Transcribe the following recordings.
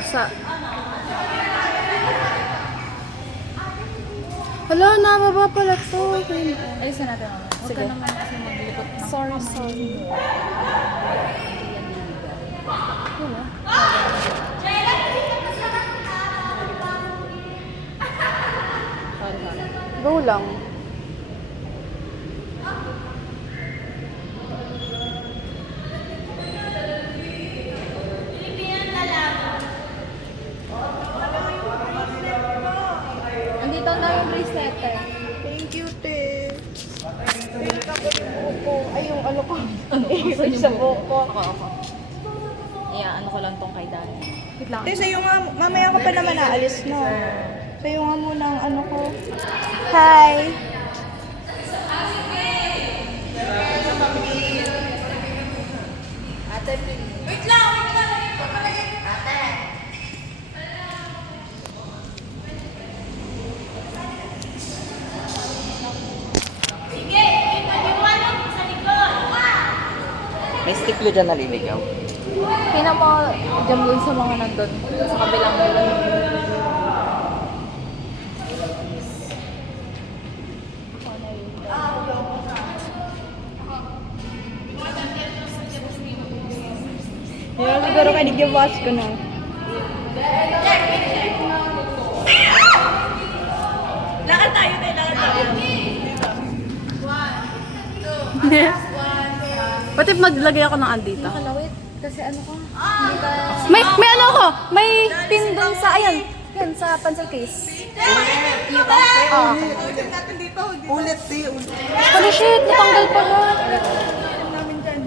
Sa... Hala, nababa pala to. Ayusin natin naman. Huwag ka naman kasi maglikot ng Sorry. Wala. Go lang. Andito na yung bracelet eh. Thank you, te. Thank ako yung buko. Ay, yung ano ko. Saan yung Sa buko. Ako. Yeah, ano ko lang tong kay Dani. Wait lang. Te, sa'yo nga, mamaya ko pa naman aalis, no? Sa'yo nga muna ang ano ko. Hi! May stick lo dyan naliligaw. Kaya mo dyan dun sa mga nandun. Sa kabilang nila. Yan, siguro kayo nag-watch ko na. Lakad tayo, te, lakad tayo. Pati maglagay ako ng andita. Kalawit. Kasi ano ko. May ano ako. May pin dun sa, ayan. Yan, sa pencil case. Oo. Ulit, te, ulit. Holy shit, natanggal pa na. Namin dyan.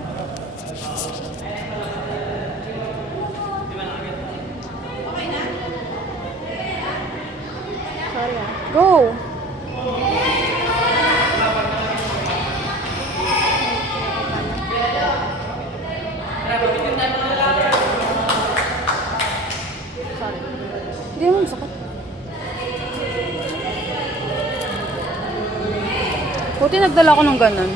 Sorry ah. Go! Sorry. Hindi naman sakit. Buti nagdala ko ng ganun.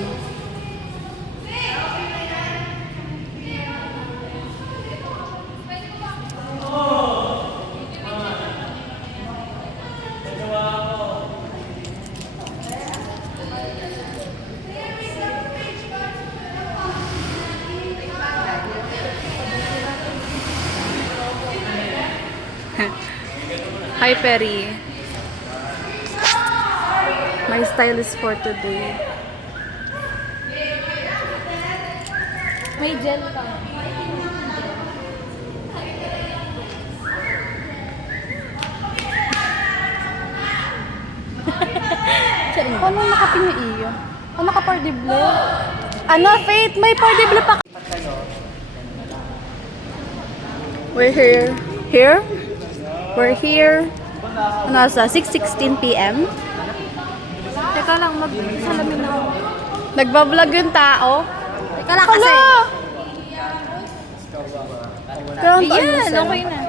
Hi, Perry. My style is for today. May gel pa. Paano nakapin yung iyo? Ano naka-pardible? Ano, Faith? May pardible pa. We're here. Here? We're here. Ano sa 6:16 p.m. Teka lang, magsalamin na ako. Nagbablog yung tao. Teka lang kasi. Hala! Ayan, okay na.